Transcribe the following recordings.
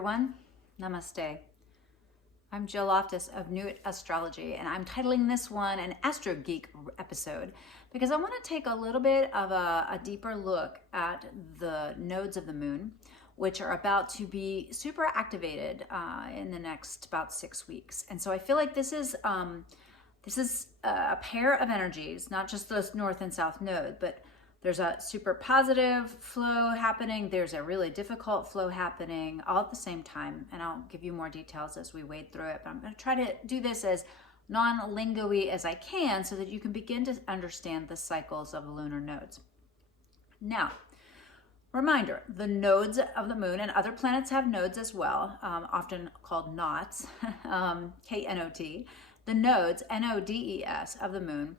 everyone. Namaste. I'm Jill Loftis of Nuit Astrology, and I'm titling this one an Astro Geek episode because I want to take a little bit of a deeper look at the nodes of the moon, which are about to be super activated in the next about 6 weeks. And so I feel like this is a pair of energies, not just the north and south node, but there's a super positive flow happening. There's a really difficult flow happening all at the same time. And I'll give you more details as we wade through it. But I'm going to try to do this as non-lingo-y as I can so that you can begin to understand the cycles of the lunar nodes. Now, reminder, the nodes of the moon and other planets have nodes as well, often called knots, K-N-O-T. The nodes, N-O-D-E-S, of the moon.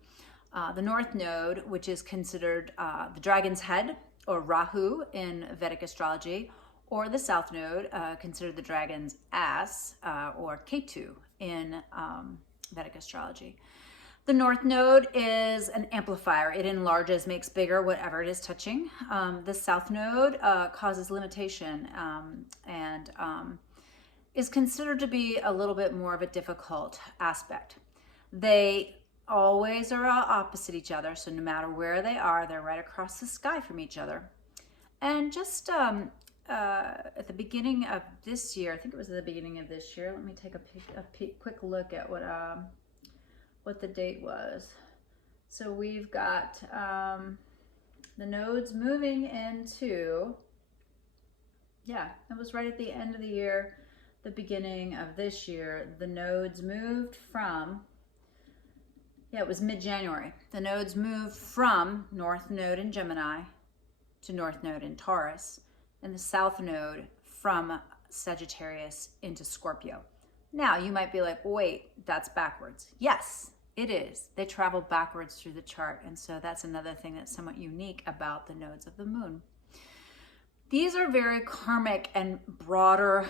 The North Node, which is considered the dragon's head, or Rahu in Vedic astrology, or the South Node, considered the dragon's ass, or Ketu in Vedic astrology. The North Node is an amplifier. It enlarges, makes bigger whatever it is touching. The South Node causes limitation and is considered to be a little bit more of a difficult aspect. They always are opposite each other, so no matter where they are, they're right across the sky from each other. And just at the beginning of this year, I think it was at the beginning of this year, let me take a quick look at what the date was. So we've got the nodes moving into, it was right at the end of the year, the beginning of this year. The nodes moved from, it was mid-January. The nodes moved from North Node in Gemini to North Node in Taurus, and the South Node from Sagittarius into Scorpio. Now, you might be like, wait, that's backwards. Yes, it is. They travel backwards through the chart, and so that's another thing that's somewhat unique about the nodes of the moon. These are very karmic and broader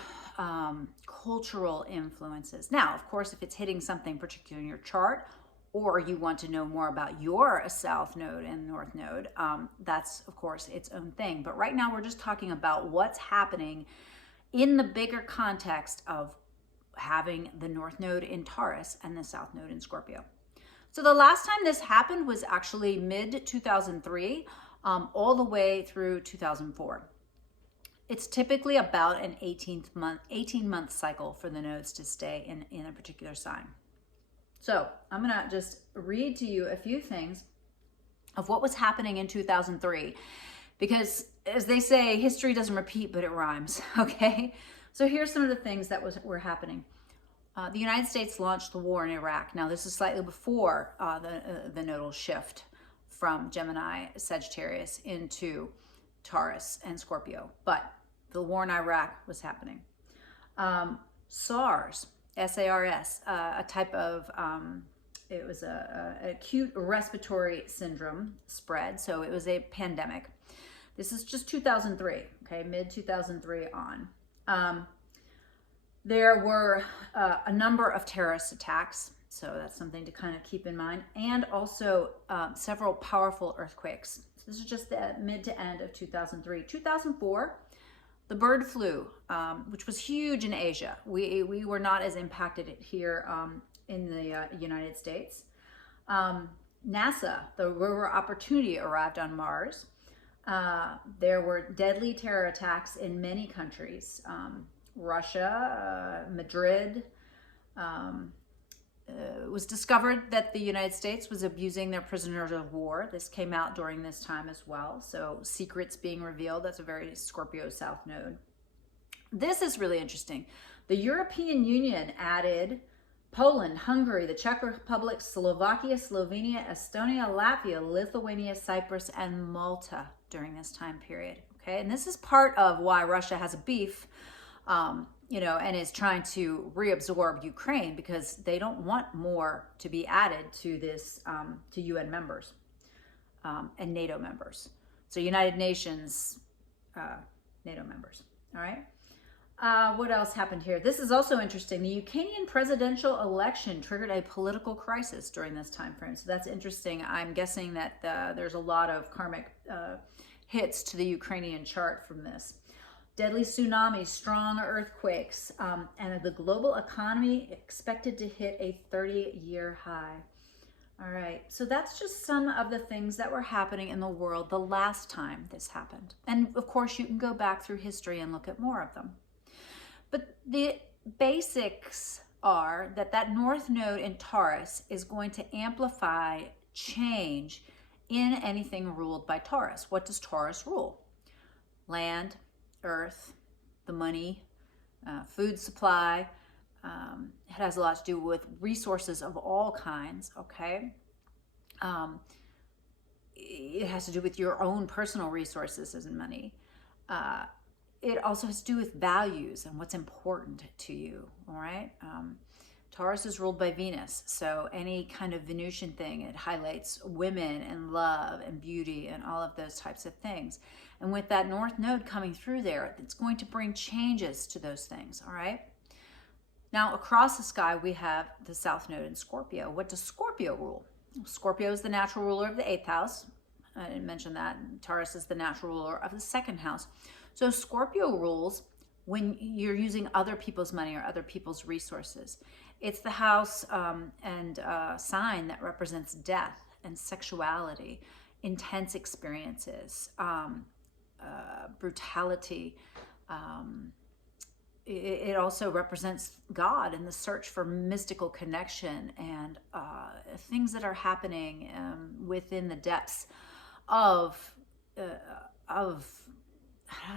cultural influences. Now, of course, if it's hitting something particular in your chart, or you want to know more about your South Node and North Node, that's, of course, its own thing. But right now, we're just talking about what's happening in the bigger context of having the North Node in Taurus and the South Node in Scorpio. So the last time this happened was actually mid-2003, all the way through 2004. It's typically about an 18-month cycle for the nodes to stay in a particular sign. So I'm gonna just read to you a few things of what was happening in 2003, because as they say, history doesn't repeat, but it rhymes, okay? So here's some of the things that were happening. The United States launched the war in Iraq. Now this is slightly before the nodal shift from Gemini, Sagittarius into Taurus and Scorpio, but the war in Iraq was happening. SARS, S-A-R-S, a type of, it was a acute respiratory syndrome spread, so it was a pandemic. This is just 2003, okay, mid-2003 on. There were a number of terrorist attacks, so that's something to kind of keep in mind, and also several powerful earthquakes. So this is just the mid to end of 2003. 2004, the bird flu, which was huge in Asia. We were not as impacted here in the United States. NASA, the rover Opportunity, arrived on Mars. There were deadly terror attacks in many countries. Russia, Madrid. It was discovered that the United States was abusing their prisoners of war. This came out during this time as well. So secrets being revealed. That's a very Scorpio South Node. This is really interesting. The European Union added Poland, Hungary, the Czech Republic, Slovakia, Slovenia, Estonia, Latvia, Lithuania, Cyprus, and Malta during this time period. Okay, and this is part of why Russia has a beef and is trying to reabsorb Ukraine, because they don't want more to be added to this, to UN members and NATO members. So United Nations, NATO members, all right? What else happened here? This is also interesting. The Ukrainian presidential election triggered a political crisis during this time frame. So that's interesting. I'm guessing that there's a lot of karmic hits to the Ukrainian chart from this. deadly tsunamis, strong earthquakes, and the global economy expected to hit a 30-year high. All right, so that's just some of the things that were happening in the world the last time this happened. And of course, you can go back through history and look at more of them. But the basics are that North Node in Taurus is going to amplify change in anything ruled by Taurus. What does Taurus rule? Land, earth, the money, food supply. It has a lot to do with resources of all kinds, okay? It has to do with your own personal resources and money. It also has to do with values and what's important to you, all right? Taurus is ruled by Venus, so any kind of Venusian thing, it highlights women and love and beauty and all of those types of things. And with that North Node coming through there, it's going to bring changes to those things, all right? Now, across the sky, we have the South Node in Scorpio. What does Scorpio rule? Scorpio is the natural ruler of the 8th house. I didn't mention that. Taurus is the natural ruler of the 2nd house. So Scorpio rules when you're using other people's money or other people's resources. It's the house and sign that represents death and sexuality, intense experiences, brutality. It also represents God and the search for mystical connection and things that are happening within the depths of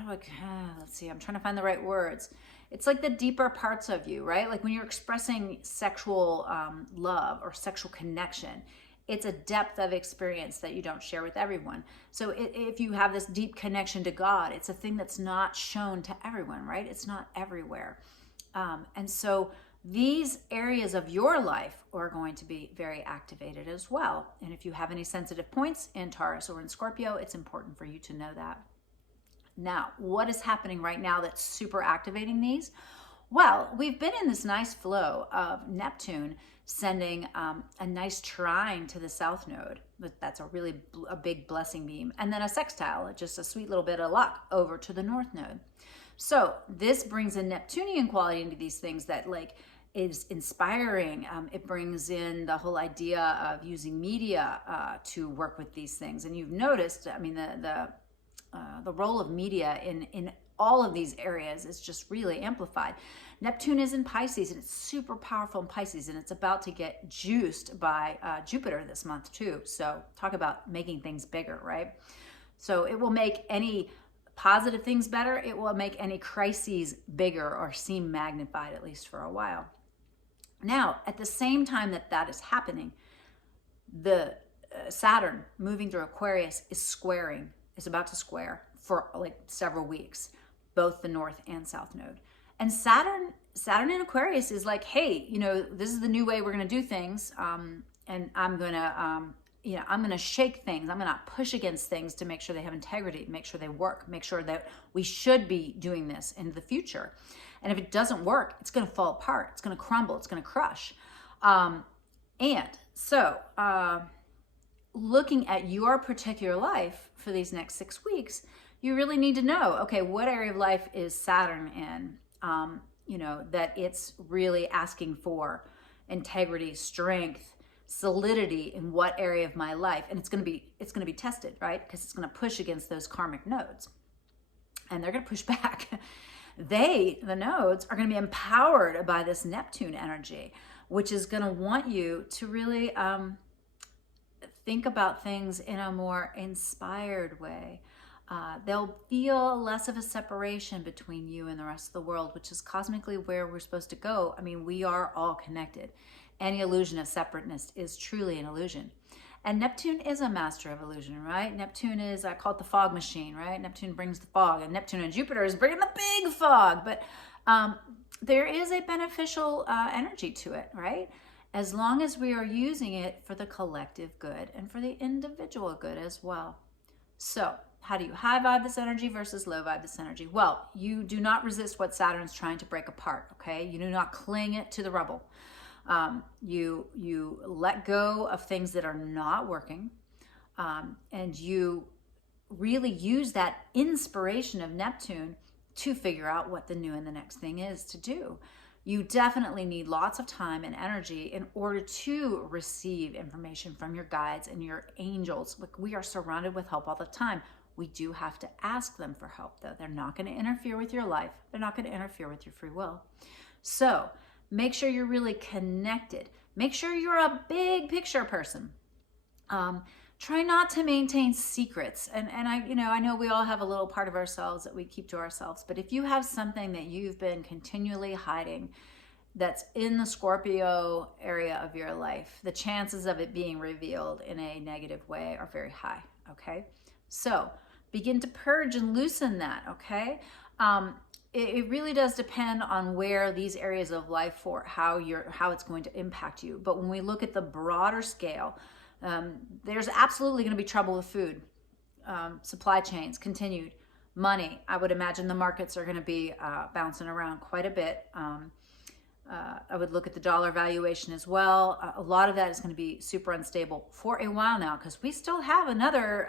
let's see, I'm trying to find the right words. It's like the deeper parts of you, right? Like when you're expressing sexual love or sexual connection, it's a depth of experience that you don't share with everyone. So if you have this deep connection to God, it's a thing that's not shown to everyone, right? It's not everywhere. And so these areas of your life are going to be very activated as well. And if you have any sensitive points in Taurus or in Scorpio, it's important for you to know that. Now, what is happening right now that's super activating these? Well, we've been in this nice flow of Neptune sending a nice trine to the South Node. That's a big blessing beam. And then a sextile, just a sweet little bit of luck over to the North Node. So this brings a Neptunian quality into these things that is inspiring. It brings in the whole idea of using media to work with these things. And you've noticed, I mean, the role of media in all of these areas is just really amplified. Neptune is in Pisces, and it's super powerful in Pisces, and it's about to get juiced by Jupiter this month too. So talk about making things bigger, right? So it will make any positive things better. It will make any crises bigger or seem magnified, at least for a while. Now, at the same time that is happening, the Saturn moving through Aquarius is about to square for several weeks, both the North and South Node. And Saturn in Aquarius is like, hey, this is the new way we're going to do things. And I'm going to shake things. I'm going to push against things to make sure they have integrity, make sure they work, make sure that we should be doing this in the future. And if it doesn't work, it's going to fall apart. It's going to crumble. It's going to crush. And so looking at your particular life for these next 6 weeks, you really need to know, okay, what area of life is Saturn in? That it's really asking for integrity, strength, solidity in what area of my life. And it's going to be tested, right? Because it's going to push against those karmic nodes. And they're going to push back. The nodes, are going to be empowered by this Neptune energy, which is going to want you to really think about things in a more inspired way. They'll feel less of a separation between you and the rest of the world, which is cosmically where we're supposed to go. I mean, we are all connected. Any illusion of separateness is truly an illusion. And Neptune is a master of illusion, right? Neptune is, I call it the fog machine, right? Neptune brings the fog, and Neptune and Jupiter is bringing the big fog. But there is a beneficial energy to it, right? As long as we are using it for the collective good and for the individual good as well. So how do you high vibe this energy versus low vibe this energy? Well, you do not resist what Saturn's trying to break apart, okay? You do not cling it to the rubble. You let go of things that are not working, and you really use that inspiration of Neptune to figure out what the new and the next thing is to do. You definitely need lots of time and energy in order to receive information from your guides and your angels. Like, we are surrounded with help all the time. We do have to ask them for help, though. They're not going to interfere with your life. They're not going to interfere with your free will. So make sure you're really connected. Make sure you're a big picture person. Try not to maintain secrets. And I know we all have a little part of ourselves that we keep to ourselves. But if you have something that you've been continually hiding that's in the Scorpio area of your life, the chances of it being revealed in a negative way are very high. Okay, so begin to purge and loosen that. Okay. It really does depend on where these areas of life for how it's going to impact you. But when we look at the broader scale, there's absolutely going to be trouble with food, supply chains, continued money. I would imagine the markets are going to be bouncing around quite a bit. I would look at the dollar valuation as well. A lot of that is going to be super unstable for a while now, because we still have another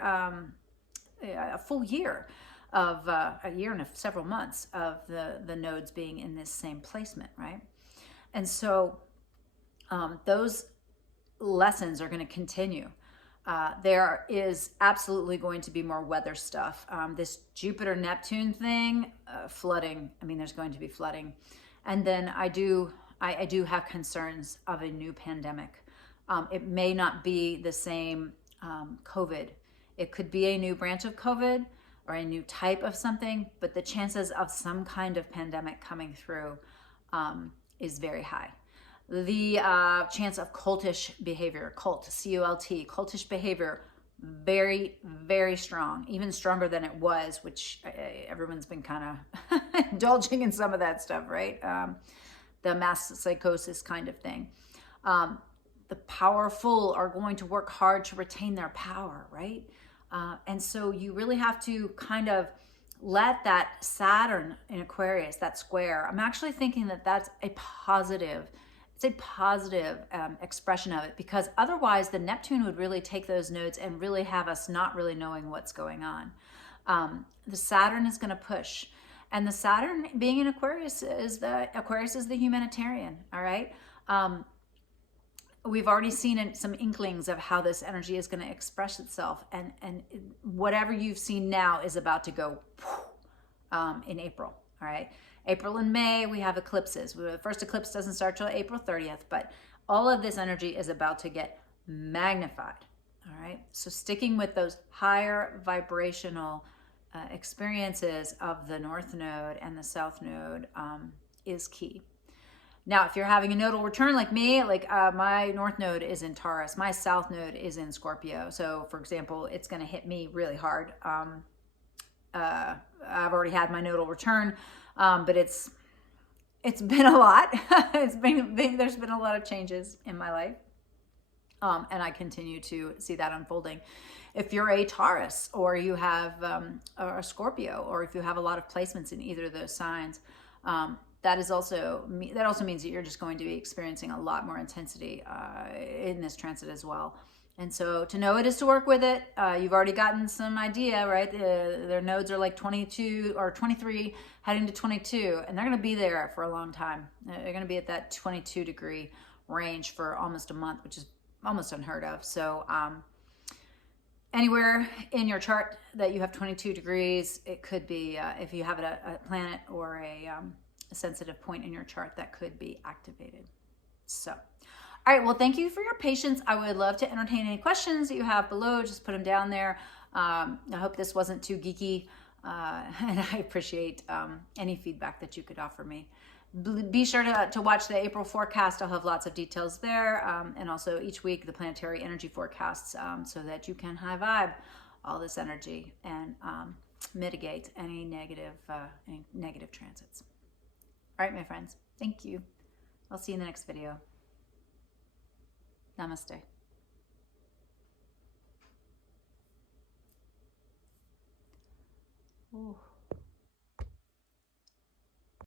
a full year of a year and several months of the nodes being in this same placement, right? And so those lessons are going to continue. There is absolutely going to be more weather stuff. This Jupiter-Neptune thing, flooding. I mean, there's going to be flooding. And then I do have concerns of a new pandemic. It may not be the same COVID. It could be a new branch of COVID or a new type of something, but the chances of some kind of pandemic coming through is very high. The chance of cultish behavior, C-U-L-T, cultish behavior, very, very strong, even stronger than it was, which everyone's been kind of indulging in some of that stuff, right? The mass psychosis kind of thing. The powerful are going to work hard to retain their power, right? And so you really have to kind of let that Saturn in Aquarius, that square, I'm actually thinking that that's a positive. It's a positive expression of it, because otherwise the Neptune would really take those nodes and really have us not really knowing what's going on. The Saturn is going to push, and the Saturn being in Aquarius is the humanitarian. All right. We've already seen some inklings of how this energy is going to express itself, and whatever you've seen now is about to go in April. All right. April and May, we have eclipses. The first eclipse doesn't start till April 30th, but all of this energy is about to get magnified. All right. So sticking with those higher vibrational experiences of the North Node and the South Node is key. Now, if you're having a nodal return like me, like my North Node is in Taurus, my South Node is in Scorpio. So, for example, it's going to hit me really hard. I've already had my nodal return, but it's been a lot. There's been a lot of changes in my life, and I continue to see that unfolding. If you're a Taurus, or you have a Scorpio, or if you have a lot of placements in either of those signs, that also means that you're just going to be experiencing a lot more intensity in this transit as well. And so to know it is to work with it. You've already gotten some idea, right? Their nodes are like 22 or 23 heading to 22, and they're going to be there for a long time. They're going to be at that 22 degree range for almost a month, which is almost unheard of. So anywhere in your chart that you have 22 degrees, it could be, if you have a planet or a sensitive point in your chart, that could be activated. So, all right, well, thank you for your patience. I would love to entertain any questions that you have below. Just put them down there. I hope this wasn't too geeky, and I appreciate any feedback that you could offer me. Be sure to watch the April forecast. I'll have lots of details there, and also each week the Planetary Energy Forecasts, so that you can high vibe all this energy and mitigate any negative transits. All right, my friends, thank you. I'll see you in the next video. Namaste. Ooh.